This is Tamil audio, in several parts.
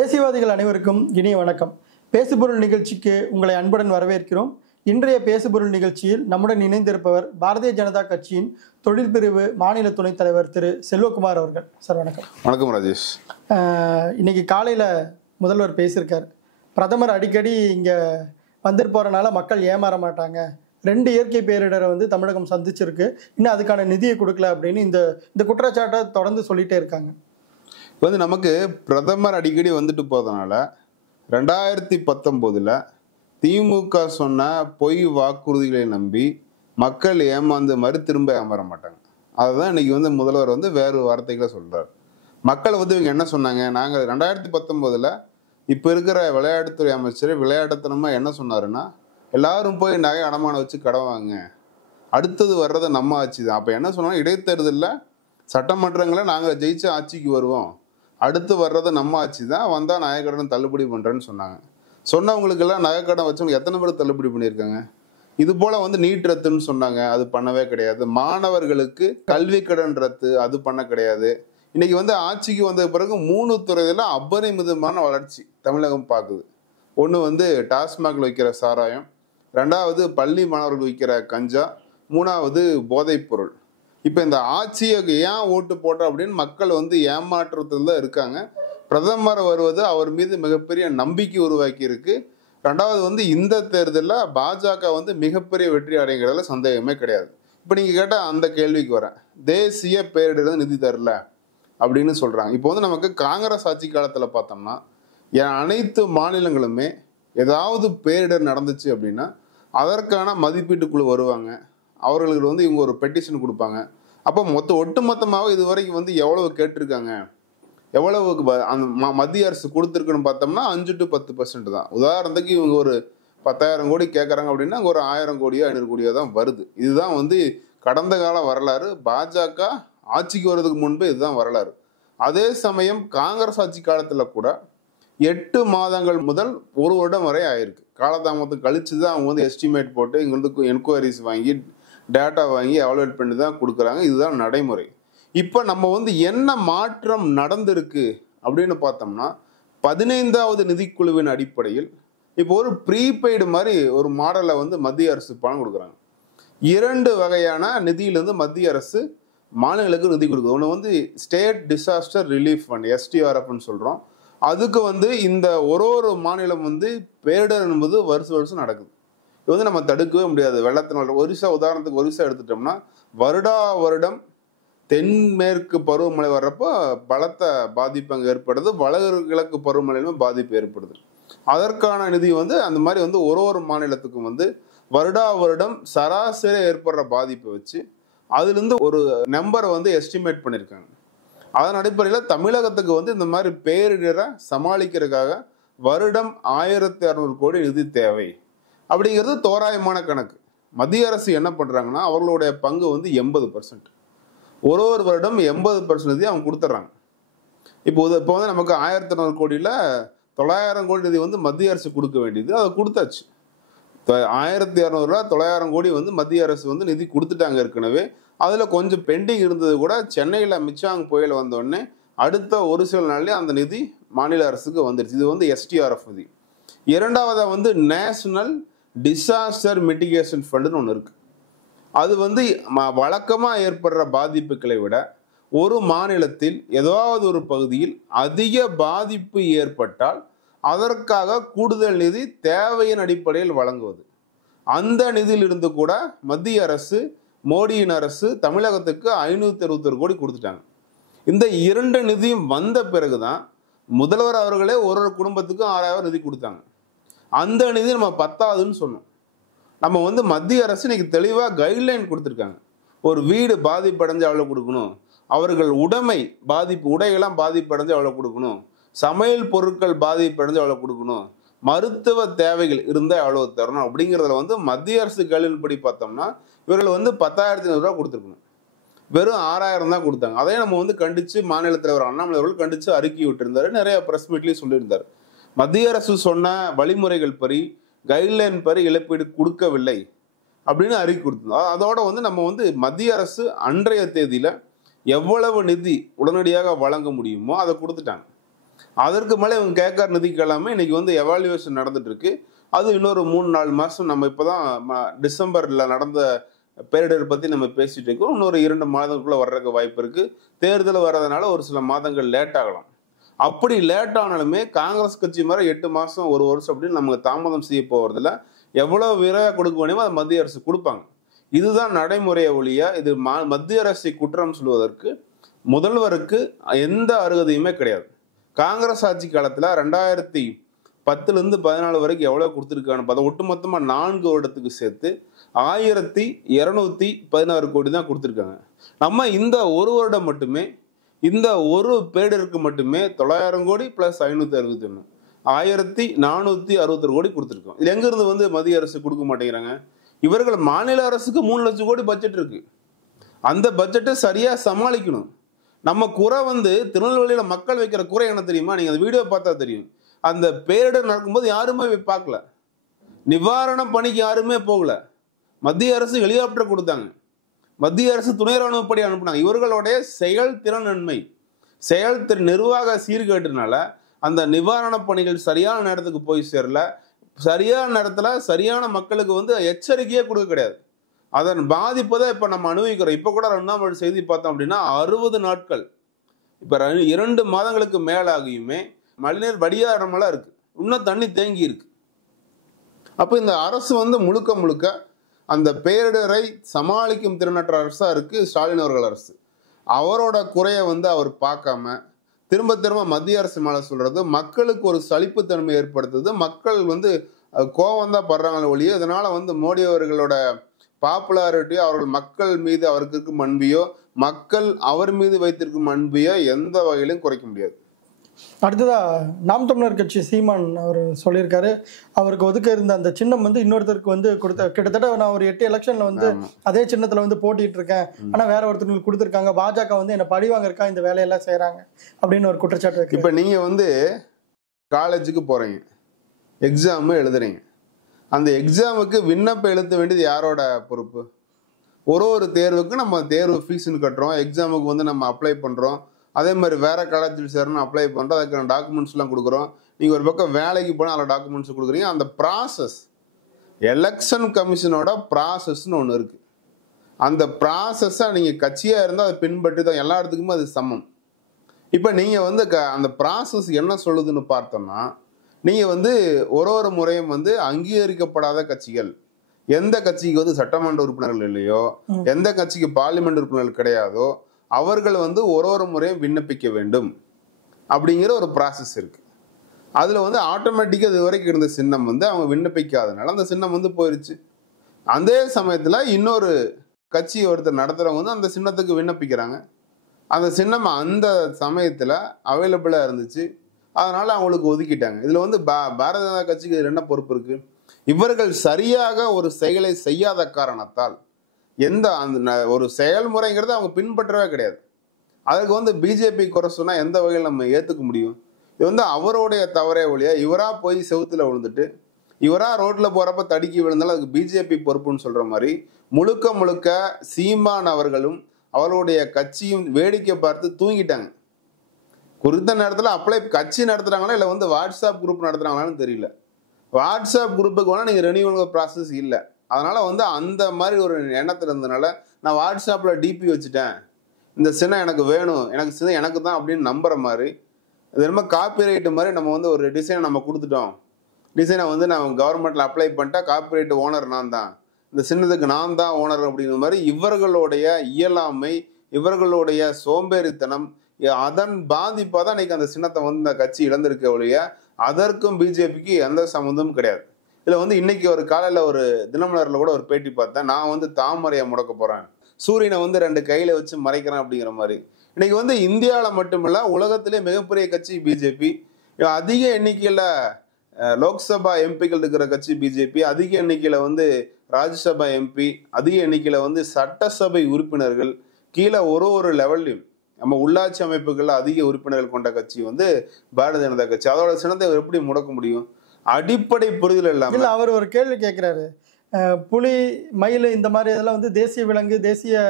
தேசியவாதிகள் அனைவருக்கும் இனிய வணக்கம். பேசுபொருள் நிகழ்ச்சிக்கு உங்களை அன்புடன் வரவேற்கிறோம். இன்றைய பேசுபொருள் நிகழ்ச்சியில் நம்முடன் இணைந்திருப்பவர் பாரதிய ஜனதா கட்சியின் தொழில் பிரிவு மாநில துணைத் தலைவர் திரு செல்வகுமார் அவர்கள். சார் வணக்கம். வணக்கம் ராஜேஷ். இன்னைக்கு காலையில் முதல்வர் பேசியிருக்கார். பிரதமர் அடிக்கடி இங்கே வந்துட்டு போகிறனால மக்கள் ஏமாற மாட்டாங்க, 2 இயற்கை பேரிடரை தமிழகம் சந்திச்சிருக்கு, இன்னும் அதுக்கான நிதியை கொடுக்கல அப்படின்னு இந்த குற்றச்சாட்டை தொடர்ந்து சொல்லிட்டே இருக்காங்க. நமக்கு பிரதமர் அடிக்கடி வந்துட்டு போறதுனால 2019 திமுக சொன்ன பொய் வாக்குறுதிகளை நம்பி மக்கள் ஏமாந்து மாதிரி திரும்ப ஏமாற மாட்டாங்க. அதுதான் இன்னைக்கு முதல்வர் வேறு வார்த்தைகளை சொல்றாரு. மக்கள் இவங்க என்ன சொன்னாங்க, நாங்கள் 2019 இப்போ இருக்கிற விளையாட்டுத்துறை அமைச்சர் விளையாட்டுத்தனமா என்ன சொன்னாருன்னா, எல்லாரும் போய் நகை அடமானம் வச்சு கடவாங்க, அடுத்தது வர்றது நம்ம ஆட்சி தான். அப்போ என்ன சொன்னாங்க, இடைத்தேர்தலில் சட்டமன்றங்களை நாங்கள் ஜெயிச்சு ஆட்சிக்கு வருவோம், அடுத்து வர்றது நம்ம ஆட்சி தான், வந்தால் நகைக்கடன் தள்ளுபடி பண்ணுறேன்னு சொன்னாங்க. சொன்னவங்களுக்கெல்லாம் நகைக்கடன் வச்சவங்க எத்தனை பேர் தள்ளுபடி பண்ணியிருக்காங்க? இது போல் நீட் ரத்துன்னு சொன்னாங்க, அது பண்ணவே கிடையாது. மாணவர்களுக்கு கல்வி கடன் ரத்து, அது பண்ண கிடையாது. இன்னைக்கு ஆட்சிக்கு வந்த பிறகு 3 துறையில அபரிமிதமான வளர்ச்சி தமிழகம் பார்க்குது. ஒன்று டாஸ்மாக்ல வைக்கிற சாராயம், 2வது பள்ளி மாணவர்கள் வைக்கிற கஞ்சா, 3வது போதைப் பொருள். இப்போ இந்த ஆட்சியை ஏன் ஓட்டு போட்ட அப்படின்னு மக்கள் ஏமாற்றத்தில் தான் இருக்காங்க. பிரதமர் வருவது அவர் மீது மிகப்பெரிய நம்பிக்கை உருவாக்கி இருக்கு. 2வது இந்த தேர்தலில் பாஜக மிகப்பெரிய வெற்றி அடைங்கிறதுல சந்தேகமே கிடையாது. இப்போ நீங்கள் கேட்டால் அந்த கேள்விக்கு வரேன், தேசிய பேரிடர் நிதி தரல அப்படின்னு சொல்றாங்க. இப்போ நமக்கு காங்கிரஸ் ஆட்சி காலத்தில் பார்த்தோம்னா அனைத்து மாநிலங்களுமே ஏதாவது பேரிடர் நடந்துச்சு அப்படின்னா அதற்கான மதிப்பீட்டுக்குழு வருவாங்க. அவர்களுக்கு இவங்க ஒரு பெட்டிஷன் கொடுப்பாங்க. அப்போ ஒட்டுமொத்தமாக இது வரைக்கும் எவ்வளவு கேட்டிருக்காங்க, எவ்வளவுக்கு அந்த மத்திய அரசு கொடுத்துருக்குன்னு பார்த்தோம்னா 5 to 10% தான். உதாரணத்துக்கு இவங்க ஒரு 10,000 கோடி கேட்குறாங்க அப்படின்னா அங்கே ஒரு 1000 கோடியோ 500 கோடியோ தான் வருது. இதுதான் கடந்த கால வரலாறு. பாஜக ஆட்சிக்கு வர்றதுக்கு முன்பு இதுதான் வரலாறு. அதே சமயம் காங்கிரஸ் ஆட்சி காலத்தில் கூட 8 மாதங்கள் முதல் 1 வருடம் வரை ஆயிருக்கு. காலதாமதத்தை கழிச்சு தான் அவங்க எஸ்டிமேட் போட்டு இங்கிருந்து என்கொயரிஸ் வாங்கி டேட்டா வாங்கி எவாலுவேட் பண்ணி தான் கொடுக்குறாங்க. இதுதான் நடைமுறை. இப்போ நம்ம என்ன மாற்றம் நடந்திருக்கு அப்படின்னு பார்த்தோம்னா, 15வது நிதிக்குழுவின் அடிப்படையில் இப்போ ஒரு ப்ரீபெய்டு மாதிரி ஒரு மாடலை மத்திய அரசு பணம் கொடுக்குறாங்க. 2 வகையான நிதியிலிருந்து மத்திய அரசு மாநிலங்களுக்கு நிதி கொடுக்குது. ஒன்று ஸ்டேட் டிசாஸ்டர் ரிலீஃப் ஃபண்ட், STRFன்னு சொல்கிறோம். அதுக்கு இந்த ஒரு மாநிலம் பேரிடர் என்பது வருஷம் நடக்குது. இது நம்ம தடுக்கவே முடியாது. வெள்ளத்தினால ஒரிசா, உதாரணத்துக்கு ஒரிசா எடுத்துட்டோம்னா வருடா வருடம் தென்மேற்கு பருவமழை வர்றப்போ பலத்த பாதிப்பு அங்கே ஏற்படுது, வடகிழக்கு பருவமழையிலும் பாதிப்பு ஏற்படுது. அதற்கான நிதி அந்த மாதிரி ஒரு மாநிலத்துக்கும் வருடா வருடம் சராசரி ஏற்படுற பாதிப்பை வச்சு அதுலேருந்து ஒரு நம்பரை எஸ்டிமேட் பண்ணியிருக்காங்க. அதன் அடிப்படையில் தமிழகத்துக்கு இந்த மாதிரி பேரிடரை சமாளிக்கிறதுக்காக வருடம் 1600 கோடி நிதி தேவை அப்படிங்கிறது தோராயமான கணக்கு. மத்திய அரசு என்ன பண்ணுறாங்கன்னா, அவர்களுடைய பங்கு 80%. ஒரு வருடம் 80% நிதி அவங்க கொடுத்துட்றாங்க. இப்போ நமக்கு 1600 கோடியில் 900 கோடி நிதி மத்திய அரசு கொடுக்க வேண்டியது, அதை கொடுத்தாச்சு. 1200 900 கோடி மத்திய அரசு நிதி கொடுத்துட்டாங்க ஏற்கனவே. அதில் கொஞ்சம் பெண்டிங் இருந்தது கூட சென்னையில் மிச்சாங் புயல் வந்தோடனே அடுத்த ஒரு சில நாள்லேயே அந்த நிதி மாநில அரசுக்கு வந்துடுச்சு. இது STRF நிதி. 2வது நேஷனல் டிசாஸ்டர் மிட்டிகேஷன் ஃபண்டுன்னு ஒன்று இருக்கு. அது வழக்கமாக ஏற்படுற பாதிப்புகளை விட ஒரு மாநிலத்தில் ஏதாவது ஒரு பகுதியில் அதிக பாதிப்பு ஏற்பட்டால் அதற்காக கூடுதல் நிதி தேவையின் அடிப்படையில் வழங்குவது. அந்த நிதியிலிருந்து கூட மத்திய அரசு, மோடியின் அரசு தமிழகத்துக்கு 561 கோடி கொடுத்துட்டாங்க. இந்த 2 நிதியும் வந்த பிறகுதான் முதல்வர் அவர்களே ஒரு குடும்பத்துக்கும் 6000 நிதி கொடுத்தாங்க. அந்த நிதி நம்ம பத்தாதுன்னு சொன்னோம். நம்ம மத்திய அரசு இன்னைக்கு தெளிவாக கைட்லைன் கொடுத்துருக்காங்க. ஒரு வீடு பாதிப்படைஞ்சு அவ்வளோ கொடுக்கணும், அவர்கள் உடைமை பாதிப்பு, உடையெல்லாம் பாதிப்படைஞ்சு அவ்வளோ கொடுக்கணும், சமையல் பொருட்கள் பாதிப்படைஞ்சு அவ்வளோ கொடுக்கணும், மருத்துவ தேவைகள் இருந்தால் அவ்வளோ தரணும் அப்படிங்கிறதுல மத்திய அரசு கைட்லைன்படி பார்த்தோம்னா இவர்கள் 10,500 ரூபா கொடுத்துருக்கணும். வெறும் 6000 தான் கொடுத்தாங்க. அதே நம்ம கண்டிச்சு மாநில தலைவர் அண்ணாமலை அவர்கள் கண்டிச்சு அறிக்கை விட்டிருந்தாரு, நிறைய பிரஸ் மீட்லேயும் சொல்லியிருந்தார். மத்திய அரசு சொன்ன வழிமுறைகள் படி, கைட்லைன் படி இழப்பீடு கொடுக்கவில்லை அப்படின்னு அறிக்கை கொடுத்தோம். அதோட நம்ம மத்திய அரசு அன்றைய தேதியில எவ்வளவு நிதி உடனடியாக வழங்க முடியுமோ அதை கொடுத்துட்டாங்க. அதற்கு மேலே இவங்க கேட்கற நிதிக்கு எல்லாமே இன்னைக்கு வந்து எவாலுவேஷன் நடந்துட்டு இருக்கு. அது இன்னொரு 3-4 மாசம், நம்ம இப்பதான் டிசம்பர்ல நடந்த பேரிடர் பத்தி நம்ம பேசிட்டு இருக்கோம். இன்னொரு 2 மாதங்களுக்குள்ள வர்றதுக்கு வாய்ப்பு இருக்கு. தேர்தல் வர்றதுனால ஒரு சில மாதங்கள் லேட் ஆகலாம். அப்படி லேட் ஆனாலுமே காங்கிரஸ் கட்சி மாதிரி 8 மாசம் 1 வருஷம் அப்படின்னு நமக்கு தாமதம் செய்ய போவதில்ல. எவ்வளவு விரைவாக கொடுக்க வேண்டுமோ அதை மத்திய அரசு கொடுப்பாங்க. இதுதான் நடைமுறையை ஒழிய இது மத்திய அரசை குற்றம் சொல்வதற்கு முதல்வருக்கு எந்த அருகதையுமே கிடையாது. காங்கிரஸ் ஆட்சி காலத்துல 2010 14 வரைக்கும் எவ்வளவு கொடுத்துருக்காங்க, ஒட்டுமொத்தமா 4 வருடத்துக்கு சேர்த்து 1216 கோடி தான் கொடுத்துருக்காங்க. நம்ம இந்த ஒரு வருடம் மட்டுமே, இந்த ஒரு பேரிடருக்கு மட்டுமே 900 கோடி பிளஸ் 561 1461 கோடி கொடுத்துருக்கோம். இது எங்க இருந்து வந்து மத்திய அரசு கொடுக்க மாட்டேங்கிறாங்க? இவர்கள் மாநில அரசுக்கு 3 லட்சம் கோடி பட்ஜெட் இருக்கு. அந்த பட்ஜெட்டை சரியா சமாளிக்கணும். நம்ம குறை வந்து திருநெல்வேலியில மக்கள் வைக்கிற குறை என்ன தெரியுமா? நீங்க அந்த வீடியோ பார்த்தா தெரியும். அந்த பேரிடர் நடக்கும்போது யாருமே பார்க்கல, நிவாரண பணிக்கு யாருமே போகல. மத்திய அரசு ஹெலிகாப்டர் கொடுத்தாங்க, மத்திய அரசு துணை ராணுவப்படி அனுப்புனாங்க. இவர்களுடைய செயல்திறனின்மை, நிர்வாக சீர்கேட்டுனால அந்த நிவாரண பணிகள் சரியான நேரத்துக்கு போய் சேரல. சரியான நேரத்துல சரியான மக்களுக்கு வந்து எச்சரிக்கையே கொடுக்க கிடையாது. அதன் பாதிப்பு தான் இப்ப நம்ம அனுபவிக்கிறோம். இப்ப கூட 2ஆம் செய்தி பார்த்தோம் அப்படின்னா 60 நாட்கள், இப்ப 2 மாதங்களுக்கு மேலாகியுமே மழைநீர் வடியாரமெல்லாம் இருக்கு, இன்னும் தண்ணி தேங்கி இருக்கு. அப்ப இந்த அரசு வந்து முழுக்க முழுக்க அந்த பேரிடரை சமாளிக்கும் திறனற்ற அரசா இருக்கு ஸ்டாலின் அவர்கள் அரசு. அவரோட குறைய வந்து அவர் பார்க்காம திரும்ப திரும்ப மத்திய அரசு மேல சொல்றது மக்களுக்கு ஒரு சலிப்புத்தன்மை ஏற்படுத்துது. மக்கள் வந்து கோபம் தான் படுறாங்களே ஒழிய இதனால வந்து மோடி அவர்களோட பாப்புலாரிட்டியோ அவர்கள் மக்கள் மீது அவருக்கு இருக்கும் அன்பையோ மக்கள் அவர் மீது வைத்திருக்கும் அன்பையோ எந்த வகையிலும் குறைக்க முடியாது. அடுத்ததா நாம் தமிழர் கட்சி சீமான் அவர் சொல்லியிருக்காரு, அவருக்கு ஒதுக்க இருந்த அந்த சின்னம் வந்து இன்னொருத்தருக்கு வந்து கொடுத்த, கிட்டத்தட்ட நான் ஒரு 8 எலெக்ஷன்ல வந்து அதே சின்னத்துல வந்து போட்டிட்டு இருக்கேன், ஆனா வேற ஒருத்தருக்கு கொடுத்துருக்காங்க, பாஜக வந்து என்ன பழிவாங்க இருக்கா, இந்த வேலையெல்லாம் செய்யறாங்க அப்படின்னு ஒரு குற்றச்சாட்டு இருக்கு. இப்ப நீங்க வந்து காலேஜுக்கு போறீங்க, எக்ஸாம் எழுதுறீங்க, அந்த எக்ஸாமுக்கு விண்ணப்பம் எழுத வேண்டியது யாரோட பொறுப்பு? ஒரு தேர்வுக்கு நம்ம தேர்வு ஃபீஸ்ன்னு கட்டுறோம், எக்ஸாமுக்கு வந்து நம்ம அப்ளை பண்றோம், அதே மாதிரி வேற காலேஜில் சேரணும் அப்ளை பண்றோம், அதுக்கான டாக்குமெண்ட்ஸ் எல்லாம் கொடுக்குறோம். நீங்க ஒரு பக்கம் வேலைக்கு போனால் அதில் டாக்குமெண்ட்ஸ் கொடுக்குறீங்க. அந்த ப்ராசஸ், எலெக்ஷன் கமிஷனோட ப்ராசஸ்ன்னு ஒன்று இருக்கு. அந்த ப்ராசஸை நீங்க கட்சியா இருந்தால் அதை பின்பற்றி தான் எல்லா இடத்துக்குமே அது சமம். இப்போ நீங்க வந்து அந்த ப்ராசஸ் என்ன சொல்லுதுன்னு பார்த்தோம்னா, நீங்க வந்து ஒரு முறையும் வந்து அங்கீகரிக்கப்படாத கட்சிகள், எந்த கட்சிக்கு வந்து சட்டமன்ற உறுப்பினர்கள் இல்லையோ, எந்த கட்சிக்கு பார்லிமெண்ட் உறுப்பினர்கள் கிடையாதோ அவர்கள் வந்து ஒரு முறையும் விண்ணப்பிக்க வேண்டும் அப்படிங்கிற ஒரு ப்ராசஸ் இருக்கு. அதுல வந்து ஆட்டோமேட்டிக்கா இது வரைக்கும் இருந்த சின்னம் வந்து அவங்க விண்ணப்பிக்காதனால அந்த சின்னம் வந்து போயிருச்சு. அதே சமயத்துல இன்னொரு கட்சி ஒருத்தர் நடத்துறவங்க வந்து அந்த சின்னத்துக்கு விண்ணப்பிக்கிறாங்க. அந்த சின்னம் அந்த சமயத்துல அவைலபிளா இருந்துச்சு, அதனால அவங்களுக்கு ஒதுக்கிட்டாங்க. இதுல வந்து பாரதிய ஜனதா கட்சிக்கு இதுல என்ன பொறுப்பு இருக்கு? இவர்கள் சரியாக ஒரு செயலை செய்யாத காரணத்தால் எந்த அந்த ஒரு செயல்முறைங்கிறத அவங்க பின்பற்றவே கிடையாது. அதுக்கு வந்து பிஜேபி குறை சொன்னா எந்த வகையில் நம்ம ஏத்துக்க முடியும்? இது வந்து அவருடைய தவறே ஒழிய, இவரா போய் செவுத்துல விழுந்துட்டு இவரா ரோட்ல போறப்ப தடுக்கி விழுந்தாலும் அதுக்கு பிஜேபி பொறுப்புன்னு சொல்ற மாதிரி முழுக்க முழுக்க சீமான் அவர்களும் அவருடைய கட்சியும் வேடிக்கை பார்த்து தூங்கிட்டாங்க. குறித்த நேரத்துல கட்சி நடத்துறாங்களா இல்ல வந்து வாட்ஸ்அப் குரூப் நடத்துறாங்களான்னு தெரியல. வாட்ஸ்அப் குரூப்புக்கு வேணா நீங்க ரெனியூவல் ப்ராசஸ் இல்லை, அதனால வந்து அந்த மாதிரி ஒரு எண்ணத்துல இருந்ததுனால நான் வாட்ஸ்அப்ல டிபி வச்சுட்டேன், இந்த சின்னம் எனக்கு வேணும், எனக்கு சின்னம் எனக்கு தான் அப்படின்னு நம்புற மாதிரி, அது ரொம்ப காப்பிரைட் மாதிரி நம்ம வந்து ஒரு டிசைனை நம்ம கொடுத்துட்டோம், டிசைனை வந்து நான் கவர்மெண்ட்ல அப்ளை பண்ணிட்டா காப்பிரைட் ஓனர் நான் தான், இந்த சின்னத்துக்கு நான் தான் ஓனர் அப்படிங்கிற மாதிரி இவர்களுடைய இயலாமை, இவர்களுடைய சோம்பேறித்தனம், அதன் பாதிப்பாக தான் இன்னைக்கு அந்த சின்னத்தை வந்து இந்த கட்சி இழந்திருக்க ஒழிய அதற்கும் பிஜேபிக்கு எந்த சம்மந்தமும் கிடையாது. இதுல வந்து இன்னைக்கு ஒரு காலையில ஒரு தினமலர்ல கூட ஒரு பேட்டி பார்த்தேன், நான் வந்து தாமரையை முடக்க போறேன், சூரியனை வந்து 2 கையில வச்சு மறைக்கிறேன் அப்படிங்கிற மாதிரி. இன்னைக்கு வந்து இந்தியாவில மட்டுமில்ல உலகத்திலே மிகப்பெரிய கட்சி பிஜேபி, அதிக எண்ணிக்கையில லோக்சபா எம்பிக்கள் இருக்கிற கட்சி பிஜேபி, அதிக எண்ணிக்கையில வந்து ராஜ்யசபா எம்பி, அதிக எண்ணிக்கையில வந்து சட்டசபை உறுப்பினர்கள், கீழே ஒரு லெவல்லையும் நம்ம உள்ளாட்சி அமைப்புகள்ல அதிக உறுப்பினர்கள் கொண்ட கட்சி வந்து பாரதிய ஜனதா கட்சி. அதோட சின்னத்தை எப்படி முடக்க முடியும்? அடிப்படை புரிதல் இல்லாம. இல்ல, அவர் ஒரு கேள்வி கேட்கிறாரு, புலி மயில் இந்த மாதிரி இதெல்லாம் வந்து தேசிய விலங்கு, தேசிய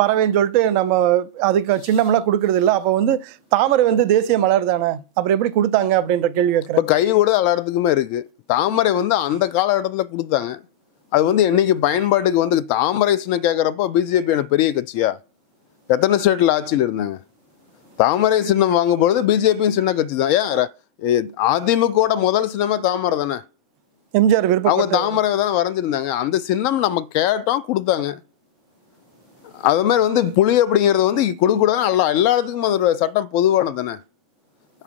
பறவைன்னு சொல்லிட்டு நம்ம அதுக்கு சின்னம்லாம் கொடுக்கறது இல்லை. அப்போ வந்து தாமரை வந்து தேசிய மலர் தானே, அப்புறம் எப்படி கொடுத்தாங்க அப்படின்ற கேள்வி இப்போ கேட்குறேன். கை கூட எல்லா இடத்துக்குமே இருக்கு. தாமரை வந்து அந்த காலகட்டத்துல கொடுத்தாங்க. அது வந்து என்னைக்கு பயன்பாட்டுக்கு வந்து தாமரை சின்னம் கேட்குறப்போ பிஜேபி பெரிய கட்சியா? எத்தனை ஸ்டேட்ல ஆட்சியில் இருந்தாங்க? தாமரை சின்னம் வாங்கும்பொழுது பிஜேபியும் சின்ன கட்சி தான். ஏன் அதிமுக முதல் சின்னமே தாமரை தானே. எம்ஜிஆர் அவங்க விருப்பம் தாமரை தானே வரைஞ்சிருந்தாங்க. அந்த சின்னம் நம்ம கேட்டோம், கொடுத்தாங்க. அது மாதிரி வந்து புலி அப்படிங்கிறது வந்து கொடுக்கூடாது. எல்லா இடத்துக்கும் அந்த சட்டம் பொதுவானது தானே.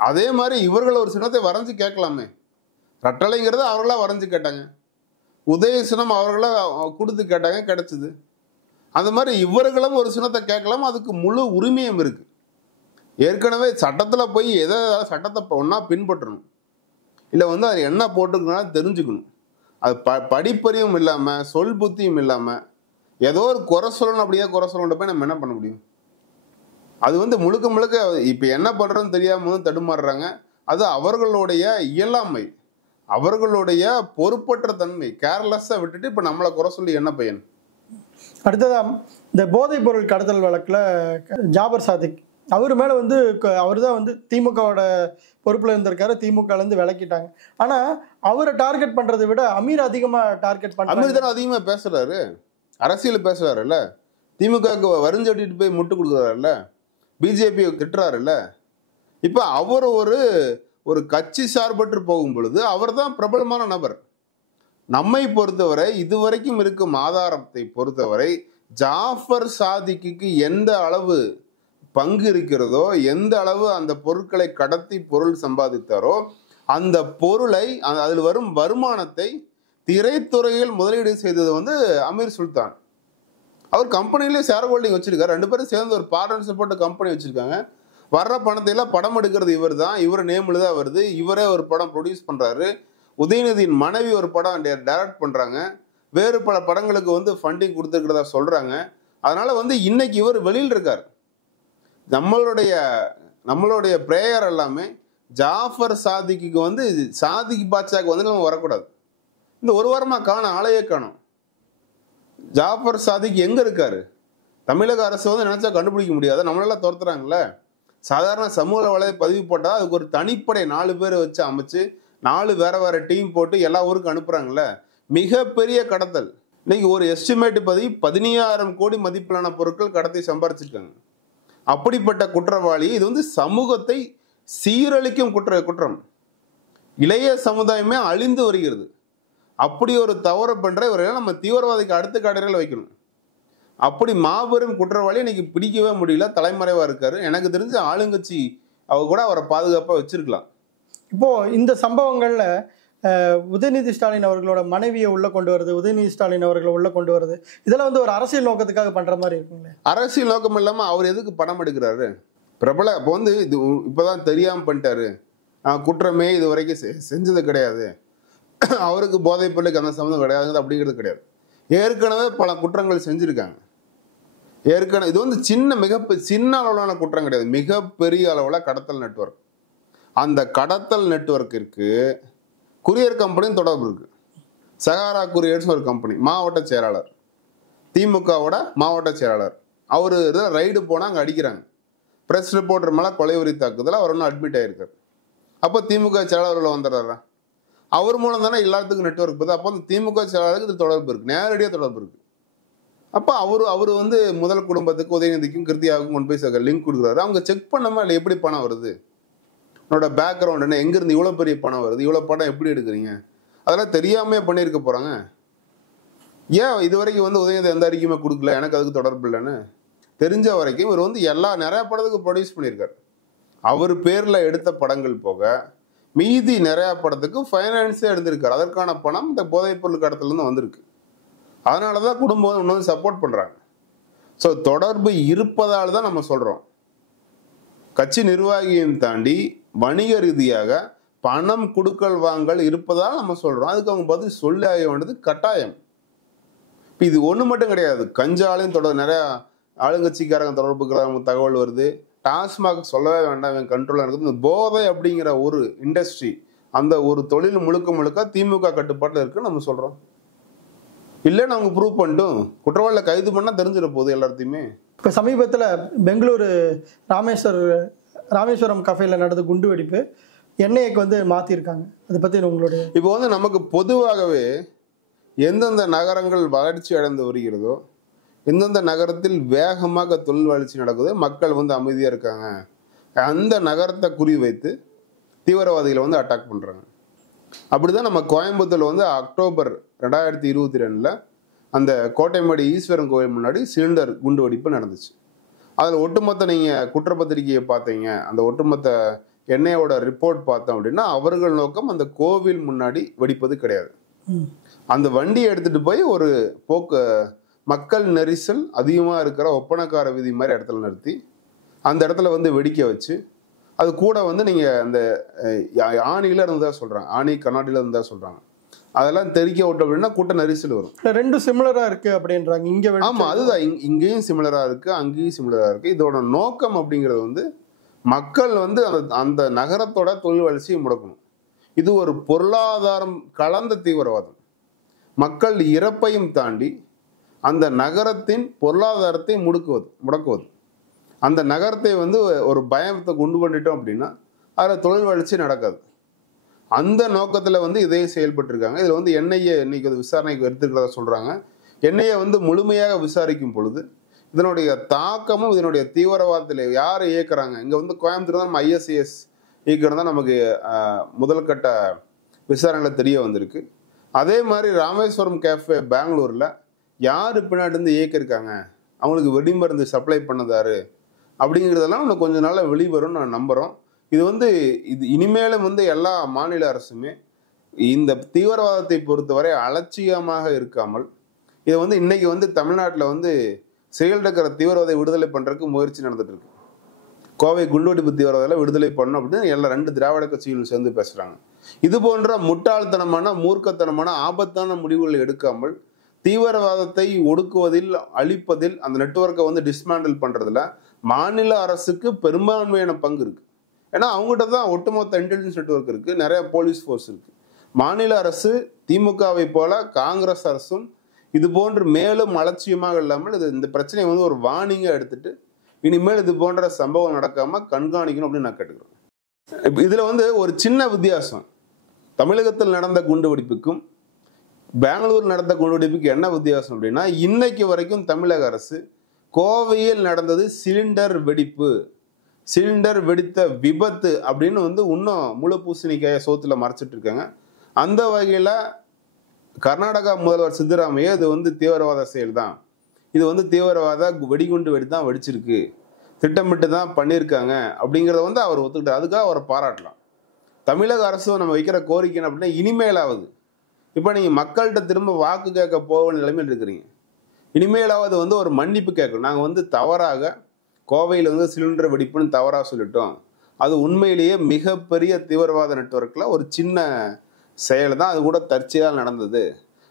அதே மாதிரி இவர்கள் ஒரு சின்னத்தை வரைஞ்சு கேட்கலாமே. ரட்டளைங்கிறது அவர்களா வரைஞ்சு கேட்டாங்க. உதய சின்னம் அவர்களா கொடுத்து கேட்டாங்க, கிடைச்சது. அந்த மாதிரி இவர்களும் ஒரு சின்னத்தை கேட்கலாம். அதுக்கு முழு உரிமையும் இருக்கு. ஏற்கனவே சட்டத்துல போய் சட்டத்தை ஒன்னா பின்பற்றணும், இல்லை வந்து அது என்ன போட்டிருக்கணும் தெரிஞ்சுக்கணும். அது படிப்பறிவும் இல்லாம சொல் புத்தியும் இல்லாம ஏதோ ஒரு குறை சொல்லணும், அப்படியே குறை சொல்லணும் போய் நம்ம என்ன பண்ண முடியும்? அது வந்து முழுக்க முழுக்க இப்ப என்ன பண்றதுன்னு தெரியாம தடுமாறுறாங்க. அது அவர்களுடைய இயலாமை, அவர்களுடைய பொறுப்பற்ற தன்மை, கேர்லெஸ்ஸா விட்டுட்டு இப்ப நம்மளை குறை சொல்லி என்ன பயன்? அடுத்ததான் இந்த போதைப் பொருள் கடத்தல் வழக்குல ஜாபர் சாதிக் அவர் மேல வந்து அவர் தான் வந்து திமுகவோட பொறுப்புல இருந்திருக்காரு. திமுகல இருந்து விலக்கிட்டாங்க. ஆனா அவரை டார்கெட் பண்றதை விட அமீர் அதிகமா டார்கெட் பண்றாங்க. அமீர் தானே அதிகமா பேசுறாரு, அரசியல் பேசுறாருல்ல, திமுகவுக்கு வரிஞ்சொட்டிட்டு போய் முட்டு கொடுக்குறாருல்ல, பிஜேபி திட்டுறாருல்ல. இப்ப அவர் ஒரு கட்சி சார்பற்று போகும் பொழுது அவர் தான் பிரபலமான நபர். நம்மை பொறுத்தவரை இதுவரைக்கும் இருக்கும் ஆதாரத்தை பொறுத்தவரை ஜாஃபர் சாதிக்கு எந்த அளவு பங்கு இருக்கிறதோ, எந்த அளவு அந்த பொருட்களை கடத்தி பொருள் சம்பாதித்தாரோ, அந்த பொருளை அதில் வரும் வருமானத்தை திரைத்துறையில் முதலீடு செய்தது வந்து அமீர் சுல்தான். அவர் கம்பெனிலேயே ஷேர் ஹோல்டிங் வச்சிருக்காரு. 2 பேரும் சேர்ந்து ஒரு பார்ட்னர்ஷிப் போட்டு கம்பெனி வச்சிருக்காங்க. வர்ற பணத்தை எல்லாம் படம் எடுக்கிறது இவர் தான். இவர் நேம்ல தான் வருது. இவரே ஒரு படம் ப்ரொடியூஸ் பண்றாரு. உதயநிதியின் மனைவி ஒரு படம் டைரக்ட் பண்றாங்க. வேறு பல படங்களுக்கு வந்து ஃபண்டிங் கொடுத்துருக்கிறதா சொல்றாங்க. அதனால வந்து இன்னைக்கு இவர் வெளியில் இருக்கார். நம்மளுடைய பிரேயர் எல்லாமே ஜாஃபர் சாதிக்கு வந்து சாதிக் பாட்சாக்கு வந்து நம்ம வரக்கூடாது. இந்த ஒரு வாரமா ஆளையே காணும். ஜாஃபர் சாதிக் எங்க இருக்காரு? தமிழக அரசு வந்து நினைச்சா கண்டுபிடிக்க முடியாது. நம்மளெல்லாம் துரத்துறாங்கல்ல. சாதாரண சமூக வலையை பதிவு போட்டா அதுக்கு ஒரு தனிப்படை 4 பேரை வச்சு அமைச்சு 4 வேற டீம் போட்டு எல்லா ஊருக்கும் அனுப்புறாங்கல்ல. மிகப்பெரிய கடத்தல். இன்னைக்கு ஒரு எஸ்டிமேட் 15,000 கோடி மதிப்பிலான பொருட்கள் கடத்தி சம்பாரிச்சிருக்காங்க. அப்படிப்பட்ட குற்றவாளி. இது வந்து சமூகத்தை சீரழிக்கும் குற்றம். இளைய சமுதாயமே அழிந்து வருகிறது. அப்படி ஒரு தவறு பண்ற இவர்கள் நம்ம தீவிரவாதிக்கு அடுத்த கடையில் வைக்கணும். அப்படி மாபெரும் குற்றவாளி இன்னைக்கு பிடிக்கவே முடியல, தலைமறைவா இருக்காரு. எனக்கு தெரிஞ்சு ஆளுங்கட்சி கூட அவரை பாதுகாப்பா வச்சிருக்கலாம். இப்போ இந்த சம்பவங்கள்ல உதயநிதி ஸ்டாலின் அவர்களோட மனைவியை உள்ள கொண்டு வருது, உதயநிதி ஸ்டாலின் அவர்களை உள்ள கொண்டு வருது, இதெல்லாம் வந்து ஒரு அரசியல் நோக்கத்துக்காக பண்ற மாதிரி இருக்குங்களே. அரசியல் நோக்கம் இல்லாம அவர் எதுக்கு படம் எடுக்கிறாரு? பிரபல இப்போ வந்து இது இப்பதான் தெரியாம பண்ணிட்டாரு, குற்றமே இது வரைக்கும் செஞ்சது கிடையாது, அவருக்கு போதைப் பொருளுக்கு அந்த சம்மந்தம் கிடையாது அப்படிங்கிறது கிடையாது. ஏற்கனவே பல குற்றங்கள் செஞ்சிருக்காங்க. ஏற்கனவே இது வந்து சின்ன அளவிலான குற்றம் கிடையாது, மிகப்பெரிய அளவில் கடத்தல் நெட்வொர்க். அந்த கடத்தல் நெட்வொர்க்கிற்கு குரியர் கம்பெனியும் தொடர்பு இருக்கு. சகாரா குரியர்ஸ் ஒரு கம்பெனி, மாவட்ட செயலாளர், திமுகவோட மாவட்ட செயலாளர், அவரு ரைடு போனா அங்கே அடிக்கிறாங்க. பிரஸ் ரிப்போர்ட்டர் மேலே கொலைவரி தாக்குதல், அவர் ஒன்றும் அட்மிட் ஆயிருக்காரு. அப்போ திமுக செயலாளர்கள் வந்துடுறாரா? அவர் மூலம் தானே எல்லாத்துக்கும் நெட்வொர்க் போகுது. அப்போ அந்த திமுக செயலாளருக்கு இது தொடர்பு இருக்கு, நேரடியாக தொடர்பு இருக்கு. அப்போ அவர் வந்து முதல் குடும்பத்துக்கு உதயநிதிக்கும் கிருத்தியாவுக்கும் கொண்டு போய் லிங்க் கொடுக்குறாரு. அவங்க செக் பண்ணாம இல்லை எப்படி பணம் வருது, உன்னோட பேக்ரவுண்ட் என்ன, எங்கிருந்து இவ்வளோ பெரிய பணம் வருது, இவ்வளோ பணம் எப்படி எடுக்கிறீங்க, அதெல்லாம் தெரியாமே பண்ணியிருக்க போறாங்க. ஏன் இது வரைக்கும் வந்து உதயநிதி எந்த அறிக்கையுமே கொடுக்கல, எனக்கு அதுக்கு தொடர்பு இல்லைன்னு தெரிஞ்ச வரைக்கும் இவர் வந்து நிறைய படத்துக்கு ப்ரொடியூஸ் பண்ணியிருக்காரு. அவர் பேர்ல எடுத்த படங்கள் போக மீதி நிறைய படத்துக்கு ஃபைனான்ஸே எடுத்திருக்காரு. அதற்கான பணம் இந்த போதைப் பொருள் கடத்தலேருந்து வந்திருக்கு. அதனாலதான் குடும்பம் இன்னும் சப்போர்ட் பண்றாங்க. ஸோ தொடர்பு இருப்பதால் தான் நம்ம சொல்றோம். கட்சி நிர்வாகியும் தாண்டி வணிக ரீதியாக பணம் கொடுக்கல் வாங்கல் இருப்பதால் நம்ம சொல்றோம். அதுக்கு அவங்க பதில் சொல்லி ஆக வேண்டியது கட்டாயம். இது ஒண்ணு மட்டும் கிடையாது, கஞ்சாலையும் நிறைய ஆளுங்கட்சிக்காரங்க தொடர்புக்கு தகவல் வருது. டாஸ்மாக் சொல்லவே வேண்டாம், என் கண்ட்ரோல் இருக்குது. இந்த போதை அப்படிங்கிற ஒரு இண்டஸ்ட்ரி, அந்த ஒரு தொழில் முழுக்க திமுக கட்டுப்பாட்டில் இருக்குன்னு நம்ம சொல்றோம். இல்லைன்னு அவங்க ப்ரூவ் பண்ணிட்டும் குற்றவாளியை கைது பண்ணா தெரிஞ்சிட போகுது எல்லாத்தையுமே. இப்போ சமீபத்தில் பெங்களூரு ராமேஸ்வரம் கஃபேல நடந்த குண்டு வெடிப்பு என்ஐஏக்கு வந்து மாற்றிருக்காங்க. அதை பற்றி உங்களுடைய இப்போ வந்து நமக்கு பொதுவாகவே எந்தெந்த நகரங்கள் வளர்ச்சி அடைந்து வருகிறதோ, எந்தெந்த நகரத்தில் வேகமாக தொழில் வளர்ச்சி நடக்குதோ, மக்கள் வந்து அமைதியாக இருக்காங்க, அந்த நகரத்தை குறிவைத்து தீவிரவாதிகளை வந்து அட்டாக் பண்ணுறாங்க. அப்படிதான் நம்ம கோயம்புத்தூர்ல வந்து அக்டோபர் 2022 அந்த கோட்டைமடி ஈஸ்வரன் கோயில் முன்னாடி சிலிண்டர் குண்டு வெடிப்பு நடந்துச்சு. அதில் ஒட்டுமொத்த நீங்கள் குற்றப்பத்திரிகையை பார்த்தீங்க, அந்த ஒட்டுமொத்த என்ஐயோட ரிப்போர்ட் பார்த்தோம் அப்படின்னா அவர்கள் நோக்கம் அந்த கோவில் முன்னாடி வெடிப்பது கிடையாது. அந்த வண்டியை எடுத்துட்டு போய் ஒரு மக்கள் நெரிசல் அதிகமாக இருக்கிற ஒப்பனக்கார வீதி மாதிரி இடத்துல நிறுத்தி அந்த இடத்துல வந்து வெடிக்க வச்சு, அது கூட வந்து நீங்கள் அந்த ஆணியில இருந்ததா சொல்கிறாங்க, ஆணி கண்ணாடியில் இருந்ததா சொல்கிறாங்க, அதெல்லாம் தெரிக்க விட்டோம் அப்படின்னா கூட்ட நெரிசல் வரும். ரெண்டு சிமிலரா இருக்கு அப்படின்றாங்க இங்க. ஆமா, அதுதான், இங்கேயும் சிமிலரா இருக்கு, அங்கேயும் சிமிலரா இருக்கு. இதோட நோக்கம் அப்படிங்கிறது வந்து மக்கள் வந்து அந்த நகரத்தோட தொழில் வளர்ச்சியை முடக்கணும். இது ஒரு பொருளாதாரம் கலந்த தீவிரவாதம். மக்கள் இறப்பையும் தாண்டி அந்த நகரத்தின் பொருளாதாரத்தை முடக்குவது. அந்த நகரத்தை வந்து ஒரு பயத்தை கொண்டு பண்ணிட்டோம் அப்படின்னா அதில் தொழில் வளர்ச்சி நடக்காது. அந்த நோக்கத்தில் வந்து இதை செயல்பட்டு இருக்காங்க. இதில் வந்து என்ஐஏ இன்னைக்கு விசாரணைக்கு எடுத்துக்கிறதா சொல்றாங்க. என்ஐஏ வந்து முழுமையாக விசாரிக்கும் பொழுது இதனுடைய தாக்கமும் இதனுடைய தீவிரவாதத்தில் யார் இயக்குறாங்க, இங்கே வந்து கோயம்புத்தூர் தான் நம்ம ஐஎஸ்ஐஎஸ் இயக்குறது தான் நமக்கு முதல் கட்ட விசாரணையில் தெரிய வந்திருக்கு. அதே மாதிரி ராமேஸ்வரம் கேஃபே பெங்களூரில் யார் பின்னாடி இருந்து இயக்கியிருக்காங்க, அவங்களுக்கு வெடிமருந்து சப்ளை பண்ணதாரு அப்படிங்கிறதெல்லாம் இன்னும் கொஞ்ச நாளில் வெளிவரும்னு நான் நம்புகிறோம். இது இனிமேலும் வந்து எல்லா மாநில அரசுமே இந்த தீவிரவாதத்தை பொறுத்தவரை அலட்சியமாக இருக்காமல் இதை வந்து இன்னைக்கு வந்து தமிழ்நாட்டில் வந்து செயல்படுற தீவிரவாதை விடுதலை பண்ணுறதுக்கு முயற்சி நடந்துட்டு இருக்கு. கோவை குண்டுவெடிப்பு தீவிரவாதிகளை விடுதலை பண்ணணும் அப்படின்னு எல்லாம் 2 திராவிட கட்சிகளும் சேர்ந்து பேசுறாங்க. இது போன்ற முட்டாள்தனமான மூர்க்கத்தனமான ஆபத்தான முடிவுகளை எடுக்காமல் தீவிரவாதத்தை ஒடுக்குவதில், அழிப்பதில், அந்த நெட்வொர்க்கை வந்து டிஸ்மேண்டில் பண்றதுல மாநில அரசுக்கு பெரும்பான்மையான பங்கு இருக்கு. ஏன்னா அவங்ககிட்ட தான் ஒட்டுமொத்த இன்டெலிஜென்ஸ் நெட்வொர்க் இருக்கு, நிறைய போலீஸ் ஃபோர்ஸ் இருக்கு. மாநில அரசு திமுகவை போல காங்கிரஸ் அரசும் இது போன்று மேலும் அலட்சியமாக இல்லாமல் இந்த பிரச்சனையை வந்து ஒரு வார்னிங்கா எடுத்துட்டு இனிமேல் இது போன்ற சம்பவம் நடக்காம கண்காணிக்கணும் அப்படின்னு நான் கேட்டுக்கிறேன். இதுல வந்து ஒரு சின்ன வித்தியாசம், தமிழகத்தில் நடந்த குண்டுவெடிப்புக்கும் பெங்களூர் நடந்த குண்டுவெடிப்புக்கு என்ன வித்தியாசம் அப்படின்னா, இன்னைக்கு வரைக்கும் தமிழக அரசு கோவையில் நடந்தது சிலிண்டர் வெடிப்பு, சிலிண்டர் வெடித்த விபத்து அப்படின்னு வந்து இன்னும் முழு பூசணிக்காய சோத்துல மறைச்சிட்டு இருக்காங்க. அந்த வகையில கர்நாடகா முதல்வர் சித்தராமையா இது வந்து தீவிரவாத செயல் தான், இது வந்து தீவிரவாத வெடிகுண்டு வெடிதான் வெடிச்சிருக்கு, திட்டமிட்டு தான் பண்ணியிருக்காங்க அப்படிங்கிறத வந்து அவர் ஒத்துக்கிட்டார். அதுக்காக அவரை பாராட்டலாம். தமிழக அரசு நம்ம வைக்கிற கோரிக்கை அப்படின்னா இனிமேலாவது, இப்போ நீங்கள் மக்கள்கிட்ட திரும்ப வாக்கு கேட்க போக நிலைமையில் இருக்கிறீங்க, இனிமேலாவது வந்து ஒரு மன்னிப்பு கேட்கணும். நாங்கள் வந்து தவறாக கோவையில் வந்து சிலிண்டர் வெடிப்புன்னு தவறாக சொல்லிட்டோம், அது உண்மையிலேயே மிகப்பெரிய தீவிரவாத நெட்வொர்க்கில் ஒரு சின்ன செயல் தான், அது கூட தற்செயலாக நடந்தது,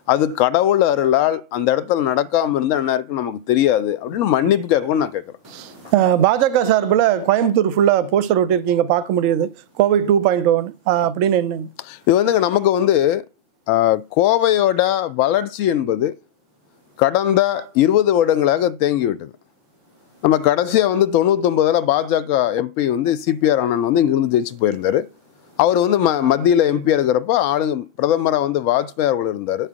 அது கடவுள் அருளால் அந்த இடத்துல நடக்காமல் இருந்தால் என்ன இருக்குன்னு நமக்கு தெரியாது அப்படின்னு மன்னிப்பு கேட்கணும்னு நான் கேட்குறேன். பாஜக சார்பில் கோயம்புத்தூர் ஃபுல்லாக போஸ்டர் ஒட்டியிருக்கீங்க, பார்க்க முடியுது, கோவை 2.1 அப்படின்னு. என்ன இது வந்து நமக்கு வந்து கோவையோட வளர்ச்சி என்பது கடந்த 20 வருடங்களாக தேங்கிவிட்டது. நம்ம கடைசியாக வந்து 99 பாஜக எம்பி வந்து சிபிஆர் அண்ணன் வந்து இங்கிருந்து ஜெயிச்சு போயிருந்தாரு. அவர் வந்து மத்தியில் எம்பியாக இருக்கிறப்ப பிரதமராக வந்து வாஜ்பாய் அவர்கள் இருந்தார்.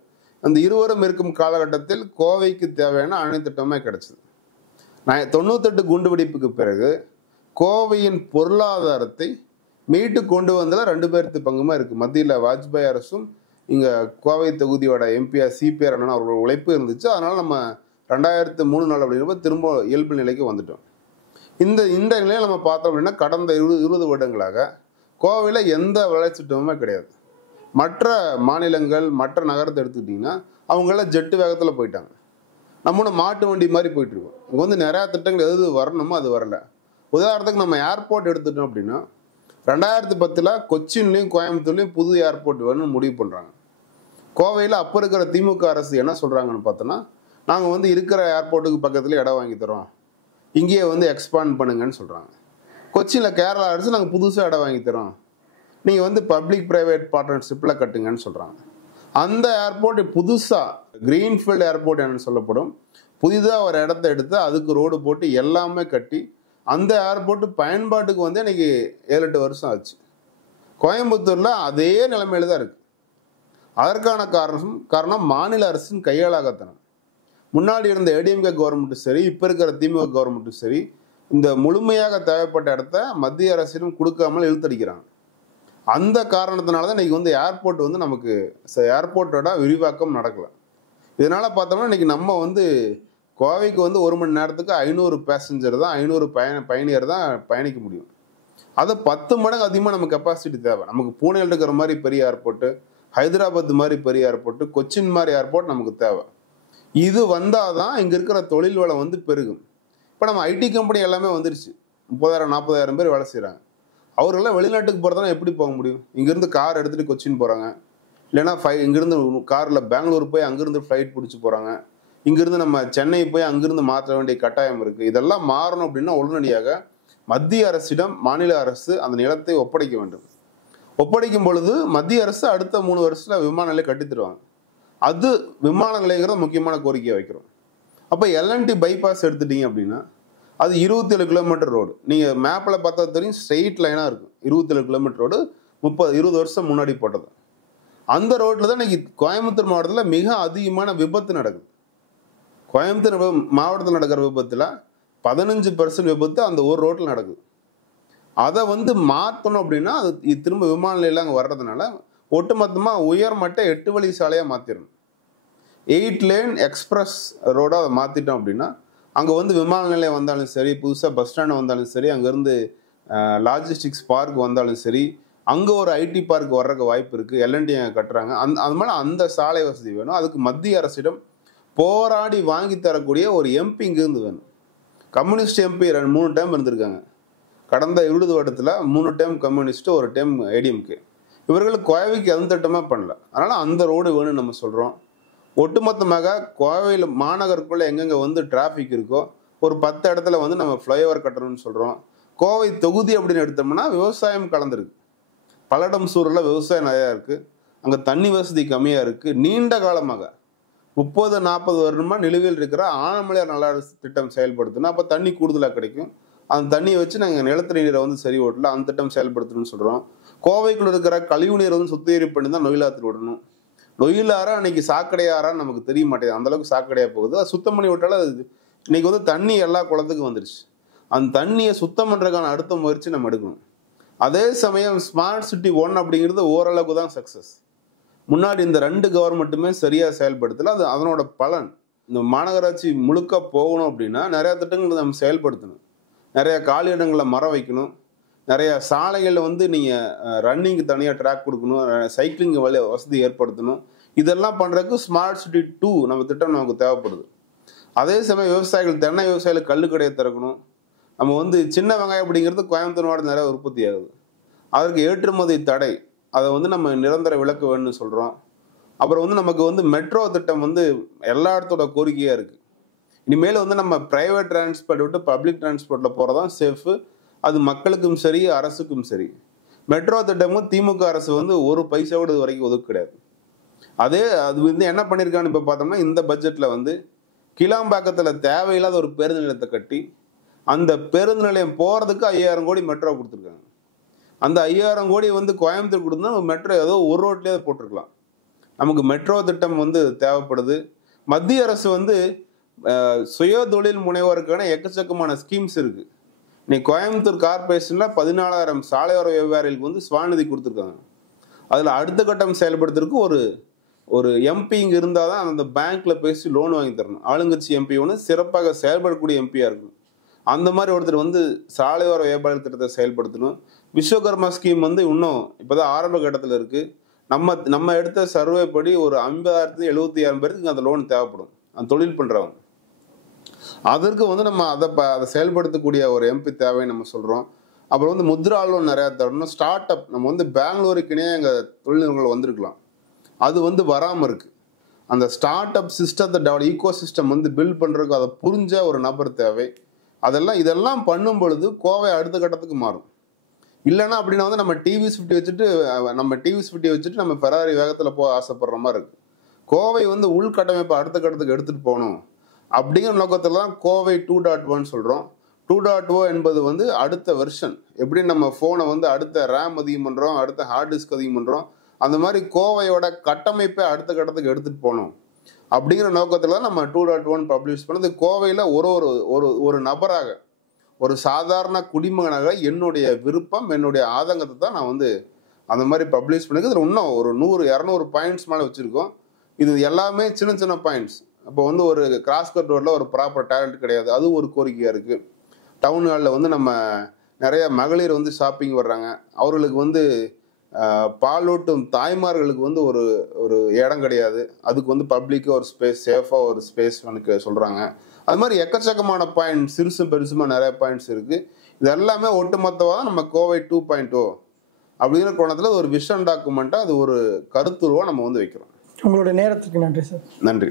அந்த இருவரும் இருக்கும் காலகட்டத்தில் கோவைக்கு தேவையான அனைத்து திட்டமே கிடைச்சது. 98 குண்டுவெடிப்புக்கு பிறகு கோவையின் பொருளாதாரத்தை மீட்டு கொண்டு வந்ததில் 2 பேருக்கு பங்குமா இருக்குது. மத்தியில் வாஜ்பாய் அரசும் இங்கே கோவை தொகுதியோட எம்பிஆர் சிபிஆர் அண்ணன் அவர்களோட உழைப்பு இருந்துச்சு. அதனால் நம்ம 2003 அப்படிங்கிறப்ப திரும்ப இயல்பு நிலைக்கு வந்துட்டோம். இந்த நிலையை நம்ம பார்த்தோம் அப்படின்னா கடந்த 20 வருடங்களாக கோவையில் எந்த வளர்ச்சி திட்டமுமே கிடையாது. மற்ற மாநிலங்கள் மற்ற நகரத்தை எடுத்துக்கிட்டிங்கன்னா அவங்களாம் ஜெட்டு வேகத்தில் போயிட்டாங்க, நம்ம மாட்டு வண்டி மாதிரி போயிட்டு இருக்கோம். இங்கே வந்து நிறையா திட்டங்கள் எது வரணுமோ அது வரல. உதாரணத்துக்கு நம்ம ஏர்போர்ட் எடுத்துட்டோம் அப்படின்னா 2010 கொச்சின்லையும் கோயம்புத்தூர்லையும் புது ஏர்போர்ட் வேணும்னு முடிவு பண்ணுறாங்க. கோவையில் அப்போ இருக்கிற திமுக அரசு என்ன சொல்கிறாங்கன்னு பார்த்தோன்னா, நாங்கள் வந்து இருக்கிற ஏர்போர்ட்டுக்கு பக்கத்தில் இடம் வாங்கி தரோம், இங்கேயே வந்து எக்ஸ்பாண்ட் பண்ணுங்கன்னு சொல்கிறாங்க. கொச்சினில் கேரளா அரசு நாங்கள் புதுசாக இடம் வாங்கி தரோம், நீங்கள் வந்து பப்ளிக் ப்ரைவேட் பார்ட்னர்ஷிப்பில் கட்டுங்கன்னு சொல்கிறாங்க. அந்த ஏர்போர்ட் புதுசாக கிரீன்ஃபீல்டு ஏர்போர்ட் என்னன்னு சொல்லப்படும் புதிதாக ஒரு இடத்த எடுத்து அதுக்கு ரோடு போட்டு எல்லாமே கட்டி அந்த ஏர்போர்ட் பயன்பாட்டுக்கு வந்து இன்னைக்கு 7-8 வருஷம் ஆச்சு. கோயம்புத்தூர்ல அதே நிலைமையில தான் இருக்கு. அதற்கான காரணம் மாநில அரசின் கையாளாகத்தனம். முன்னாடி இருந்த ஏடிஎம்கே கவர்மெண்ட்டும் சரி, இப்ப இருக்கிற திமுக கவர்மெண்ட்டும் சரி, இந்த முழுமையாக தேவைப்பட்ட இடத்த மத்திய அரசிடம் கொடுக்காமல் இழுத்தடிக்கிறாங்க. அந்த காரணத்தினாலதான் இன்னைக்கு வந்து ஏர்போர்ட் வந்து நமக்கு ஏர்போர்ட்டோட விரிவாக்கம் நடக்கல. இதனால பார்த்தோம்னா இன்னைக்கு நம்ம வந்து கோவைக்கு வந்து 1 மணி நேரத்துக்கு 500 பேசஞ்சர் தான், 500 பயணியர் தான் பயணிக்க முடியும். அதை 10 மடங்கு அதிகமாக நம்ம கெப்பாசிட்டி தேவை. நமக்கு பூனேல இருக்கிற மாதிரி பெரிய ஏர்போர்ட்டு, ஹைதராபாத் மாதிரி பெரிய ஏர்போர்ட்டு, கொச்சின் மாதிரி ஏர்போர்ட் நமக்கு தேவை. இது வந்தாதான் இங்க இருக்கிற தொழில் வளம் வந்து பெருகும். இப்போ நம்ம ஐடி கம்பெனி எல்லாமே வந்துருச்சு. 30,000-40,000 பேர் வேலை செய்யறாங்க. அவர்களெல்லாம் வெளிநாட்டுக்கு போறதுனா எப்படி போக முடியும்? இங்கிருந்து கார் எடுத்துட்டு கொச்சின் போறாங்க, இல்லைன்னா இங்கிருந்து கார்ல பெங்களூர் போய் அங்கிருந்து ஃபிளைட் பிடிச்சி போறாங்க. இங்கிருந்து நம்ம சென்னை போய் அங்கிருந்து மாற்ற வேண்டிய கட்டாயம் இருக்கு. இதெல்லாம் மாறணும் அப்படின்னா உடனடியாக மத்திய அரசிடம் மாநில அரசு அந்த நிலத்தை ஒப்படைக்க வேண்டும். ஒப்படைக்கும் பொழுது மத்திய அரசு அடுத்த 3 வருஷத்துல விமான நிலையம் கட்டி தருவாங்க. அது விமான நிலையங்கிறத முக்கியமான கோரிக்கையை வைக்கிறோம். அப்ப எல்என்டி பைபாஸ் எடுத்துட்டீங்க அப்படின்னா அது 27 கிலோமீட்டர் ரோடு. நீங்க மேப்ல பார்த்தா தெரியும், ஸ்ட்ரெயிட் லைனா இருக்கும். 27 கிலோமீட்டர் ரோடு 20 வருஷம் முன்னாடி போட்டது. அந்த ரோட்ல தான் இன்னைக்கு கோயம்புத்தூர் மாவட்டத்தில் மிக அதிகமான விபத்து நடக்குது. கோயம்புத்தூர் மாவட்டத்தில் நடக்கிற விபத்துல 15% விபத்து அந்த ஒரு ரோட்ல நடக்குது. அதை வந்து மாற்றணும் அப்படின்னா அது திரும்ப விமான நிலையம் அங்கே வர்றதுனால ஒட்டுமொத்தமா உயர்மட்ட 8 வழி சாலையா மாத்திரணும். 8 லேன் எக்ஸ்பிரஸ் ரோடா அதை மாத்திட்டோம் அப்படின்னா அங்க வந்து விமான நிலையம் வந்தாலும் சரி, புதுசா பஸ் ஸ்டாண்ட் வந்தாலும் சரி, அங்கிருந்து லாஜிஸ்டிக்ஸ் பார்க் வந்தாலும் சரி, அங்க ஒரு ஐடி பார்க் வர்றதுக்கு வாய்ப்பு இருக்கு. எல்என்டி கட்டுறாங்க. அது மேல அந்த சாலை வசதி வேணும். அதுக்கு மத்திய அரசிடம் போராடி வாங்கி தரக்கூடிய ஒரு எம்பி இங்கிருந்து வேணும். கம்யூனிஸ்ட் எம்பி 3 டைம் இருந்திருக்காங்க. கடந்த 20 வருடத்துல 3 டைம் கம்யூனிஸ்ட், 1 டைம் ஏடிஎம்கே. இவர்களுக்கு கோவைக்கு எந்த திட்டமா பண்ணல. அதனால அந்த ரோடு வேணும்னு நம்ம சொல்றோம். ஒட்டுமொத்தமாக கோவையில் மாநகருக்குள்ள எங்கெங்க வந்து டிராபிக் இருக்கோ ஒரு 10 இடத்துல வந்து நம்ம ஃப்ளைஓவர் கட்டணும்னு சொல்றோம். கோவை தொகுதி அப்படின்னு எடுத்தோம்னா விவசாயம் கலந்துருக்கு. பல்லடம் சூழல்ல விவசாயம் நிறையா இருக்கு. அங்க தண்ணி வசதி கம்மியா இருக்கு. நீண்ட காலமாக 30-40 வருடமா நிலுவையில் இருக்கிற ஆனமலையார் நல்லாறு திட்டம் செயல்படுத்தணும். அப்ப தண்ணி கூடுதலா கிடைக்கும். அந்த தண்ணியை வச்சு நாங்கள் நிலத்தடி நீரை வந்து சரி ஓட்டல, அந்த திட்டம் செயல்படுத்தணும்னு சொல்றோம். கோவைக்குள்ள இருக்கிற கழிவு நீரை வந்து சுத்திகரிப்பு பண்ணி தான் நொயிலாத்துல விடணும். நொயிலாரா அன்னைக்கு சாக்கடையாரான்னு நமக்கு தெரிய மாட்டேங்குது. அந்த அளவுக்கு சாக்கடையா போகுது. அது சுத்தம் பண்ணி விட்டாலும் அது இன்னைக்கு வந்து தண்ணி எல்லா குளத்துக்கும் வந்துருச்சு. அந்த தண்ணியை சுத்தம் பண்றதுக்கான அடுத்த முயற்சி நம்ம எடுக்கணும். அதே சமயம் ஸ்மார்ட் சிட்டி 1 அப்படிங்கிறது ஓரளவுக்கு தான் சக்சஸ். முன்னாடி இந்த 2 கவர்மெண்ட்டுமே சரியா செயல்படுத்தல. அது அதனோட பலன். இந்த மாநகராட்சி முழுக்க போகணும் அப்படின்னா நிறைய திட்டங்கள் நம்ம செயல்படுத்தணும். நிறைய காலி இடங்களை மரம் வைக்கணும். நிறைய சாலைகளில் வந்து நீங்க ரன்னிங்கு தனியாக ட்ராக் கொடுக்கணும். சைக்கிளிங் வசதி ஏற்படுத்தணும். இதெல்லாம் பண்றதுக்கு ஸ்மார்ட் சிட்டி 2 நம்ம திட்டம் நமக்கு தேவைப்படுது. அதே சமயம் விவசாயிகள், தென்னை விவசாயிகள் கல்லுக்கடையை திறக்கணும். நம்ம வந்து சின்ன வெங்காயம் அப்படிங்கிறது கோயம்புத்தூர் மாவட்டம் நிறைய உற்பத்தி ஆகுது. அதற்கு ஏற்றுமதி தடை, அதை வந்து நம்ம நிரந்தர விலக்கு வேணும்னு சொல்றோம். அப்புறம் வந்து நமக்கு வந்து மெட்ரோ திட்டம் வந்து எல்லா இடத்தோட கோரிக்கையா இருக்கு. இனிமேல் வந்து நம்ம பிரைவேட் டிரான்ஸ்போர்ட் விட்டு பப்ளிக் டிரான்ஸ்போர்ட்ல போறதான் சேஃப். அது மக்களுக்கும் சரி, அரசுக்கும் சரி. மெட்ரோ திட்டமும் திமுக அரசு வந்து ஒரு பைசா கூட இது வரைக்கும் ஒதுக்க கிடையாது. அது வந்து என்ன பண்ணிருக்கான்னு இப்ப பார்த்தோம்னா இந்த பட்ஜெட்ல வந்து கிளாம்பாக்கத்துல தேவையில்லாத ஒரு பேருந்து நிலையத்தை கட்டி அந்த பேருந்து நிலையம் போறதுக்கு 5000 கோடி மெட்ரோ கொடுத்துருக்காங்க. அந்த 5000 கோடி வந்து கோயம்புத்தூர் கொடுத்தா மெட்ரோ ஏதோ ஒரு ரோட்லயே போட்டிருக்கலாம். நமக்கு மெட்ரோ திட்டம் வந்து தேவைப்படுது. மத்திய அரசு வந்து சுய தொழில் முனைவோருக்கான எக்கச்சக்கமான ஸ்கீம்ஸ் இருக்கு. இன்னைக்கு கோயம்புத்தூர் கார்பரேஷன்ல 14,000 சாலையோர வியாபாரிகளுக்கு வந்து ஸ்வாநிதி கொடுத்துருக்காங்க. அதுல அடுத்த கட்டம் செயல்படுத்துறதுக்கு ஒரு எம்பி இங்க இருந்தாதான் அந்த பேங்க்ல பேசி லோன் வாங்கி தரணும். ஆளுங்கட்சி எம்பி ஒன்று சிறப்பாக செயல்படக்கூடிய எம்பியா இருக்கணும். அந்த மாதிரி ஒருத்தர் வந்து சாலையோர வியாபார திட்டத்தை செயல்படுத்தணும். விஸ்வகர்மா ஸ்கீம் வந்து இன்னும் இப்பதான் ஆரம்ப கட்டத்தில் இருக்கு. நம்ம எடுத்த சர்வே படி ஒரு 50,000-76,000 பேருக்கு அந்த லோன் தேவைப்படும், அந்த தொழில் பண்றவங்க. அதற்கு வந்து நம்ம அதை செயல்படுத்தக்கூடிய ஒரு எம்பி தேவைன்னு நம்ம சொல்றோம். அப்புறம் வந்து முத்ரா லோன் நிறைய தரணும். ஸ்டார்ட் அப் நம்ம வந்து பெங்களூருக்குனே எங்க தொழில்நுட்பங்கள் வந்திருக்கலாம், அது வந்து வராம இருக்கு. அந்த ஸ்டார்ட் அப் சிஸ்டத்தை ஈகோ சிஸ்டம் வந்து பில்ட் பண்றதுக்கு அதை புரிஞ்ச ஒரு நபர் தேவை. இதெல்லாம் பண்ணும் பொழுது கோவை அடுத்த கட்டத்துக்கு மாறும். இல்லைன்னா அப்படின்னா வந்து நம்ம டிவிஎஸ் 50 வச்சுட்டு நம்ம ஃபெராரி வேகத்துல போக ஆசைப்படுற மாதிரி இருக்கு. கோவை வந்து உள்கட்டமைப்பை அடுத்த கட்டத்துக்கு எடுத்துட்டு போகணும். அப்படிங்கிற நோக்கத்தில் தான் கோவை 2.1 சொல்கிறோம். 2.0 என்பது வந்து அடுத்த வெர்ஷன். எப்படி நம்ம ஃபோனை வந்து அடுத்த ரேம் அதிகம் பண்ணுறோம், அடுத்த ஹார்ட் டிஸ்க் அதிகம் பண்ணுறோம், அந்த மாதிரி கோவையோட கட்டமைப்பை அடுத்த கட்டத்துக்கு எடுத்துகிட்டு போகணும் அப்படிங்கிற நோக்கத்தில் தான் நம்ம 2.1 பப்ளிஷ் பண்ணது. கோவையில் ஒரு ஒரு ஒரு ஒரு நபராக, ஒரு சாதாரண குடிமகனாக என்னுடைய விருப்பம், என்னுடைய ஆதங்கத்தை தான் நான் வந்து அந்த மாதிரி பப்ளிஷ் பண்ணிருக்கு. இதில் இன்னும் ஒரு 100-200 பாயிண்ட்ஸ் மேலே வச்சுருக்கோம். இது எல்லாமே சின்ன சின்ன பாயிண்ட்ஸ். இப்போ வந்து ஒரு கிராஸ்கட் ரோட்டில் ஒரு ப்ராப்பர் டேலண்ட் கிடையாது, அது ஒரு கோரிக்கையாக இருக்குது. டவுன் ஹாலில் வந்து நம்ம நிறைய மகளிர் வந்து ஷாப்பிங் வர்றாங்க, அவர்களுக்கு வந்து பாலூட்டும் தாய்மார்களுக்கு வந்து ஒரு ஒரு இடம் கிடையாது, அதுக்கு வந்து பப்ளிக்காக ஒரு ஸ்பேஸ், சேஃபாக ஒரு ஸ்பேஸ் எனக்கு சொல்கிறாங்க. அது மாதிரி எக்கச்சக்கமான பாயிண்ட், சிறுசு பெருசுமா நிறைய பாயிண்ட்ஸ் இருக்குது. இது எல்லாமே ஒட்டுமொத்தமாக நம்ம கோவை 2.0 அப்படிங்கிற கோணத்தில் ஒரு விஷன் டாக்குமெண்ட்டாக, அது ஒரு கருத்துருவாக நம்ம வந்து வைக்கிறோம். உங்களுடைய நேரத்துக்கு நன்றி சார். நன்றி.